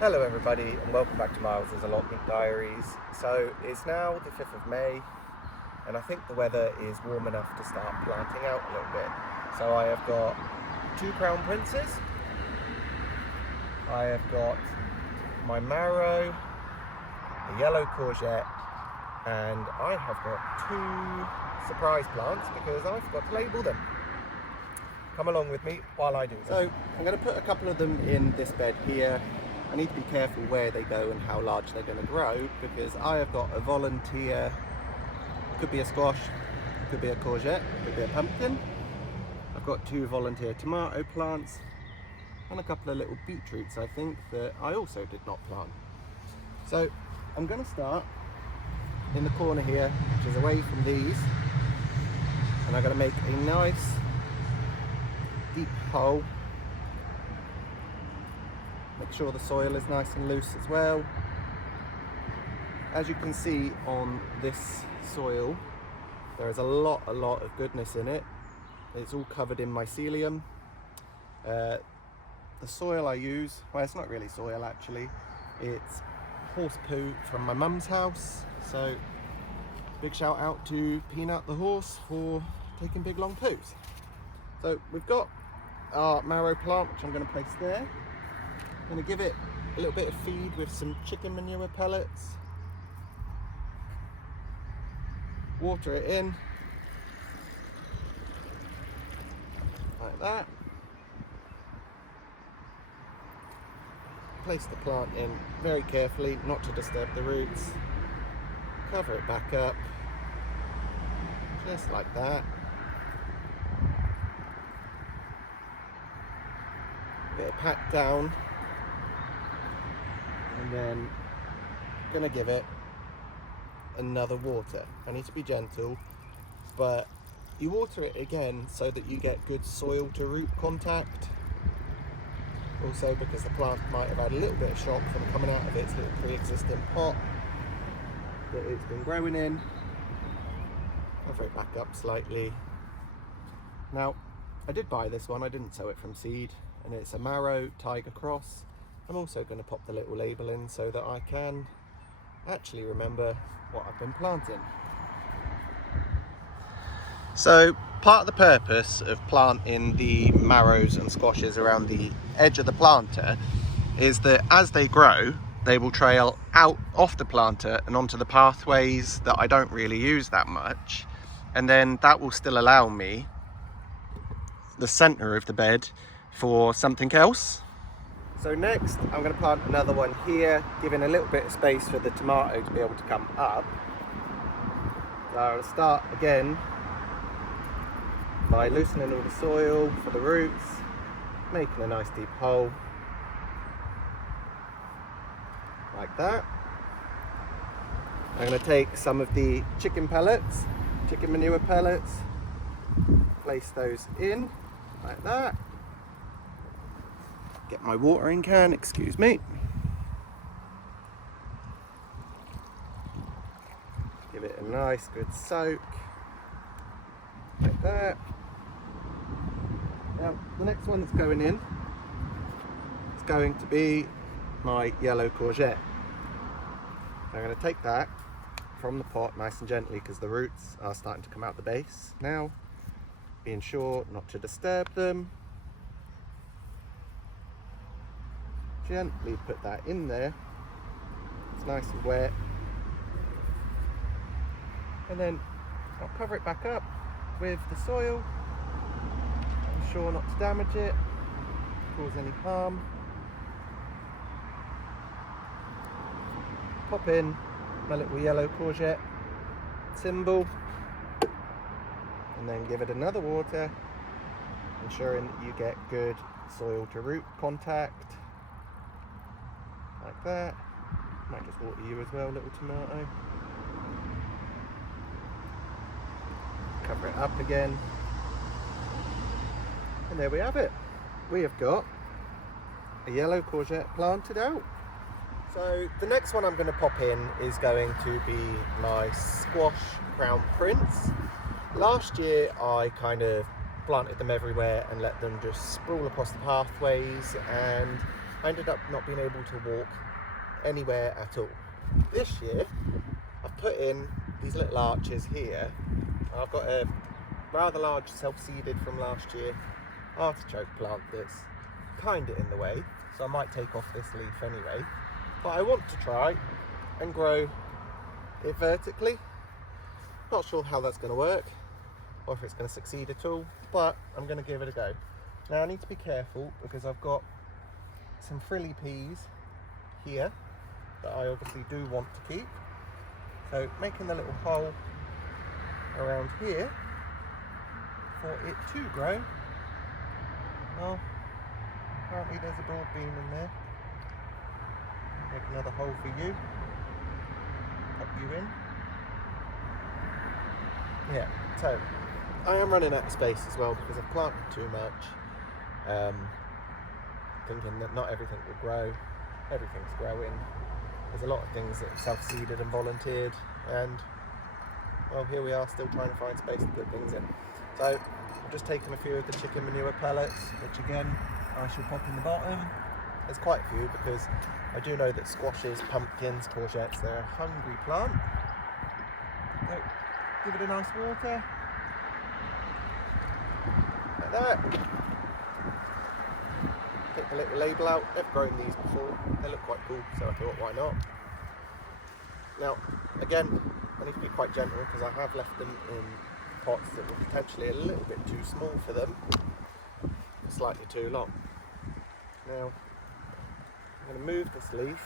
Hello everybody and welcome back to Miles's Allotment Diaries. So it's now the 5th of May and I think the weather is warm enough to start planting out a little bit. So I have got two crown princes, I have got my marrow, a yellow courgette, and I have got two surprise plants because I forgot to label them. Come along with me while I do them. So I'm going to put a couple of them in this bed here. I need to be careful where they go and how large they're going to grow because I have got a volunteer, could be a squash, could be a courgette, could be a pumpkin. I've got two volunteer tomato plants and a couple of little beetroots I think that I also did not plant. So I'm going to start in the corner here, which is away from these, and I'm going to make a nice deep hole. Make sure the soil is nice and loose as well. As you can see on this soil, there is a lot of goodness in it. It's all covered in mycelium. The soil I use, well, it's not really soil actually, it's horse poo from my mum's house. So big shout out to Peanut the horse for taking big long poos. So we've got our marrow plant, which I'm going to place there. I'm going to give it a little bit of feed with some chicken manure pellets. Water it in, like that. Place the plant in very carefully, not to disturb the roots. Cover it back up, just like that. Bit of pat down, and then I'm gonna give it another water. I need to be gentle, but you water it again so that you get good soil to root contact. Also because the plant might have had a little bit of shock from coming out of its little pre-existing pot that it's been growing in. Cover it back up slightly. Now, I did buy this one, I didn't sow it from seed, and it's a marrow tiger cross. I'm also going to pop the little label in so that I can actually remember what I've been planting. So part of the purpose of planting the marrows and squashes around the edge of the planter is that as they grow, they will trail out off the planter and onto the pathways that I don't really use that much. And then that will still allow me the center of the bed for something else. So next I'm going to plant another one here, giving a little bit of space for the tomato to be able to come up. So I'll start again by loosening all the soil for the roots, making a nice deep hole, like that. I'm going to take some of the chicken pellets, chicken manure pellets, place those in, like that. Get my watering can, excuse me. Give it a nice good soak, like that. Now, the next one that's going in is going to be my yellow courgette. I'm going to take that from the pot nice and gently because the roots are starting to come out the base now, being sure not to disturb them. Gently put that in there. It's nice and wet. And then I'll cover it back up with the soil. I'm sure not to damage it, cause any harm. Pop in my little yellow courgette symbol and then give it another water, ensuring that you get good soil to root contact, like that. Might just water you as well, little tomato. Cover it up again, and there we have it. We have got a yellow courgette planted out. So the next one I'm going to pop in is going to be my squash crown prince. Last year I kind of planted them everywhere and let them just sprawl across the pathways, and I ended up not being able to walk anywhere at all. This year, I've put in these little arches here. I've got a rather large self-seeded from last year artichoke plant that's kind of in the way, so I might take off this leaf anyway. But I want to try and grow it vertically. Not sure how that's going to work or if it's going to succeed at all, but I'm going to give it a go. Now I need to be careful because I've got some frilly peas here that I obviously do want to keep. So making the little hole around here for it to grow. Well, apparently there's a broad beam in there. Make another hole for you. Pop you in. Yeah, so I am running out of space as well because I've planted too much. Thinking that not everything will grow. Everything's growing. There's a lot of things that are self-seeded and volunteered, and well, here we are still trying to find space to put things in. So I've just taken a few of the chicken manure pellets, which again I shall pop in the bottom. There's quite a few because I do know that squashes, pumpkins, courgettes, they're a hungry plant. So give it a nice water, like that. Take the little label out. I've grown these before, they look quite cool, so I thought why not. Now again, I need to be quite gentle because I have left them in pots that were potentially a little bit too small for them, slightly too long. Now I'm going to move this leaf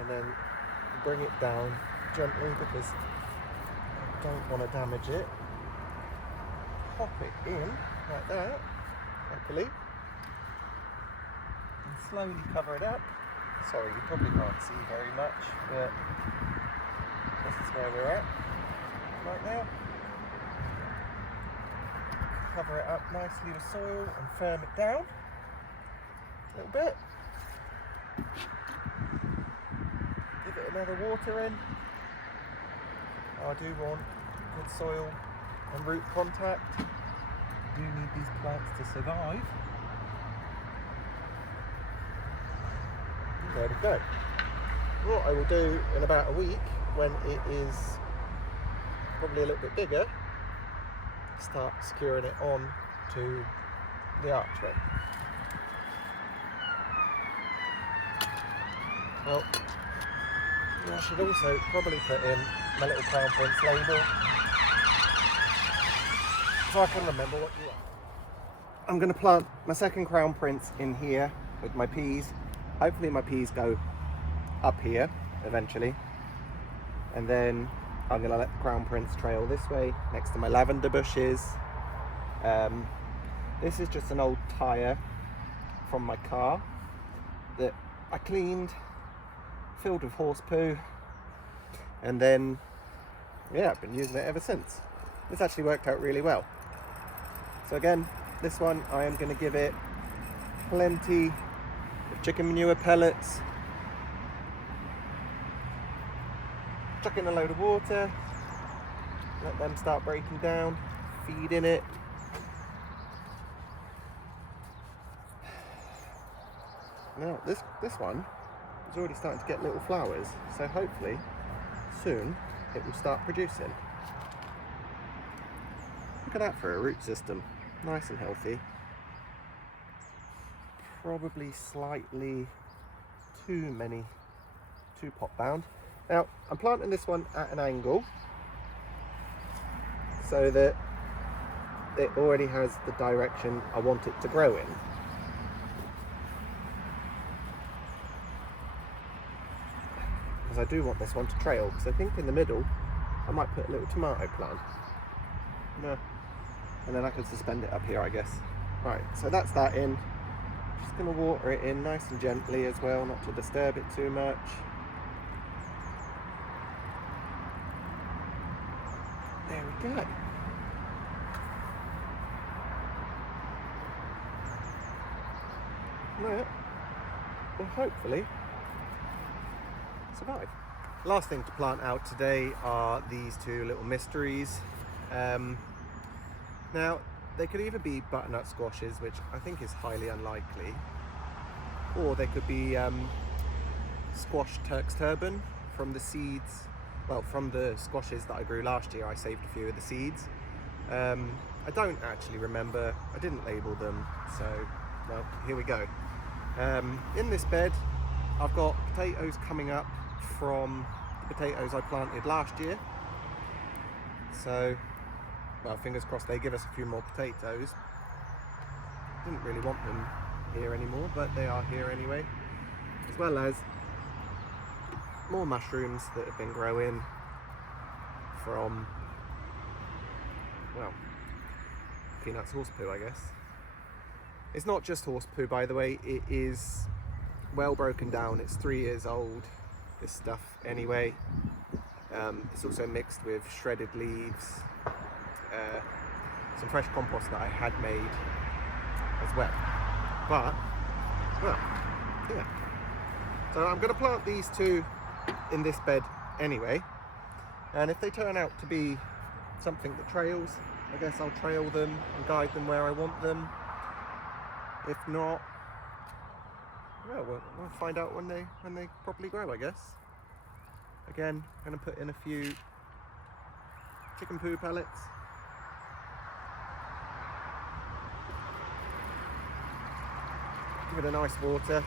and then bring it down gently because I don't want to damage it. Pop it in like that, luckily, and slowly cover it up. Sorry, you probably can't see very much, but this is where we're at right now. Cover it up nicely with soil and firm it down a little bit. Give it another water in. I do want good soil and root contact. I do need these plants to survive. There we go. What I will do in about a week, when it is probably a little bit bigger, start securing it on to the archway. Well, I should also probably put in my little Crown Prince label so I can remember what you are. I'm going to plant my second Crown Prince in here with my peas. Hopefully my peas go up here eventually, and then I'm going to let the Crown Prince trail this way next to my lavender bushes. This is just an old tyre from my car that I cleaned, filled with horse poo, and then yeah, I've been using it ever since. This actually worked out really well. So again, this one I am going to give it plenty of chicken manure pellets, chuck in a load of water, let them start breaking down, feed in it. Now this one is already starting to get little flowers, so hopefully soon it will start producing. Look at that for a root system, nice and healthy. Probably slightly too pot bound. Now I'm planting this one at an angle so that it already has the direction I want it to grow in. Because I do want this one to trail, because I think in the middle I might put a little tomato plant. No. And then I can suspend it up here, I guess. Right, so that's that in. Just going to water it in nice and gently as well, not to disturb it too much. There we go. That will hopefully survive. Last thing to plant out today are these two little mysteries. Now they could either be butternut squashes, which I think is highly unlikely, or they could be squash Turk's turban from the seeds, well, from the squashes that I grew last year. I saved a few of the seeds. I don't actually remember, I didn't label them, so well, here we go. In this bed I've got potatoes coming up from the potatoes I planted last year, so well, fingers crossed they give us a few more potatoes. Didn't really want them here anymore, but they are here anyway, as well as more mushrooms that have been growing from, well, Peanut's horse poo, I guess. It's not just horse poo, by the way, it is well broken down. It's 3 years old, this stuff anyway. It's also mixed with shredded leaves, some fresh compost that I had made as well. But, well, yeah. So I'm going to plant these two in this bed anyway, and if they turn out to be something that trails, I guess I'll trail them and guide them where I want them. If not, well, we'll find out when they properly grow, I guess. Again, I'm going to put in a few chicken poo pellets. Give it a nice water,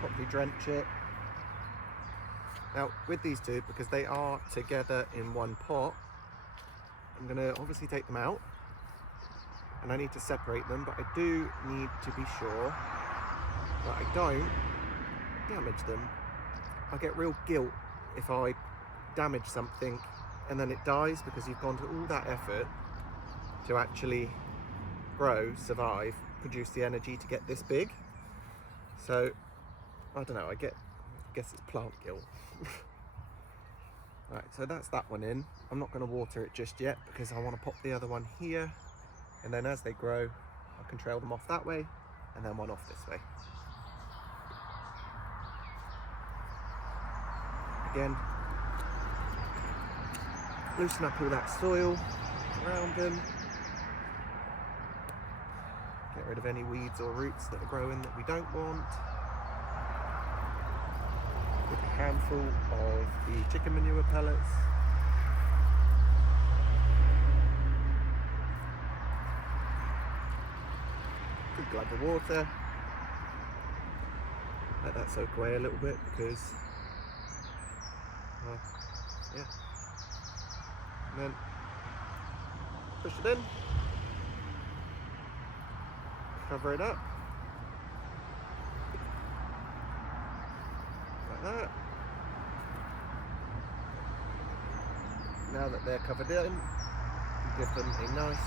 properly drench it. Now with these two, because they are together in one pot, I'm going to obviously take them out and I need to separate them, but I do need to be sure that I don't damage them. I get real guilt if I damage something and then it dies, because you've gone to all that effort to actually grow, survive, produce the energy to get this big. So I don't know, I guess it's plant guilt. Right, so that's that one in. I'm not going to water it just yet because I want to pop the other one here, and then as they grow I can trail them off that way and then one off this way. Again, loosen up all that soil around them, get rid of any weeds or roots that are growing that we don't want. With a handful of the chicken manure pellets. Good glug of water. Let that soak away a little bit because, yeah. And then push it in, cover it up. That. Now that they're covered in, give them a nice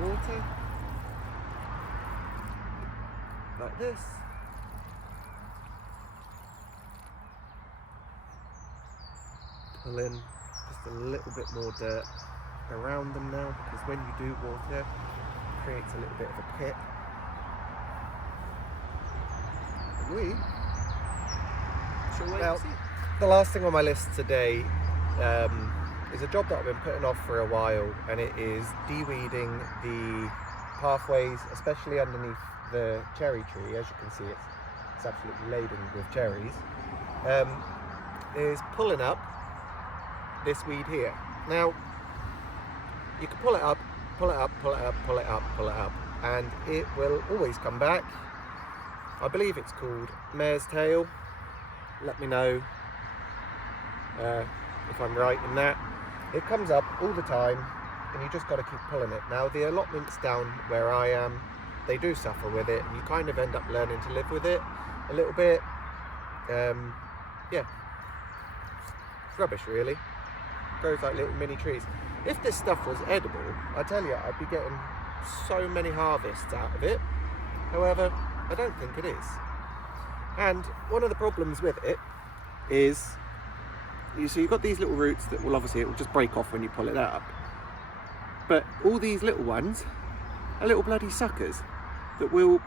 water like this. Pull in just a little bit more dirt around them now, because when you do water, it creates a little bit of a pit. And well, the last thing on my list today is a job that I've been putting off for a while, and it is de-weeding the pathways, especially underneath the cherry tree. As you can see, it's absolutely laden with cherries. Is pulling up this weed here. Now, you can pull it up, pull it up, pull it up, pull it up, pull it up, and it will always come back. I believe it's called mare's tail. Let me know if I'm right in that. It comes up all the time and you just got to keep pulling it. Now the allotments down where I am, they do suffer with it, and you kind of end up learning to live with it a little bit. Yeah, it's rubbish really. Grows like little mini trees. If this stuff was edible, I tell you, I'd be getting so many harvests out of it. However, I don't think it is. And one of the problems with it is, so you've got these little roots that will obviously, it will just break off when you pull it up. But all these little ones are little bloody suckers that will,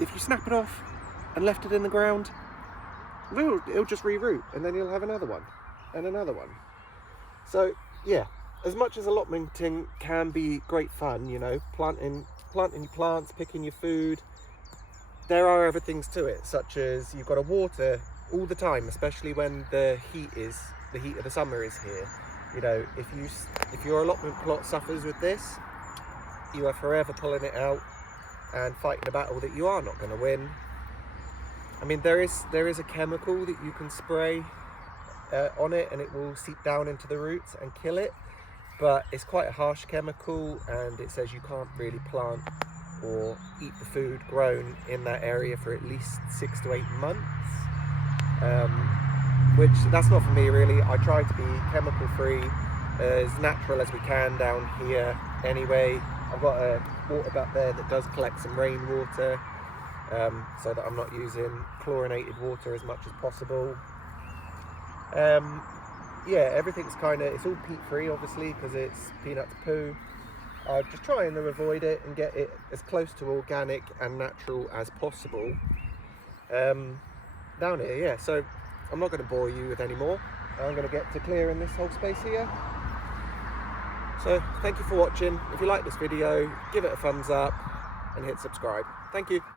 if you snap it off and left it in the ground, it'll just reroot, and then you'll have another one and another one. So yeah, as much as allotmenting can be great fun, you know, planting your plants, picking your food, there are other things to it, such as you've got to water all the time, especially when the heat of the summer is here. You know, if your allotment plot suffers with this, you are forever pulling it out and fighting a battle that you are not going to win. I mean, there is a chemical that you can spray on it, and it will seep down into the roots and kill it, but it's quite a harsh chemical, and it says you can't really plant or eat the food grown in that area for at least 6 to 8 months, which that's not for me really. I try to be chemical free, as natural as we can down here anyway. I've got a water butt there that does collect some rainwater, so that I'm not using chlorinated water as much as possible. Yeah, everything's it's all peat free obviously, because it's peanuts poo. I'm just trying to avoid it and get it as close to organic and natural as possible down here. Yeah, so I'm not going to bore you with any more. I'm going to get to clearing this whole space here. So thank you for watching. If you like this video, give it a thumbs up and hit subscribe. Thank you.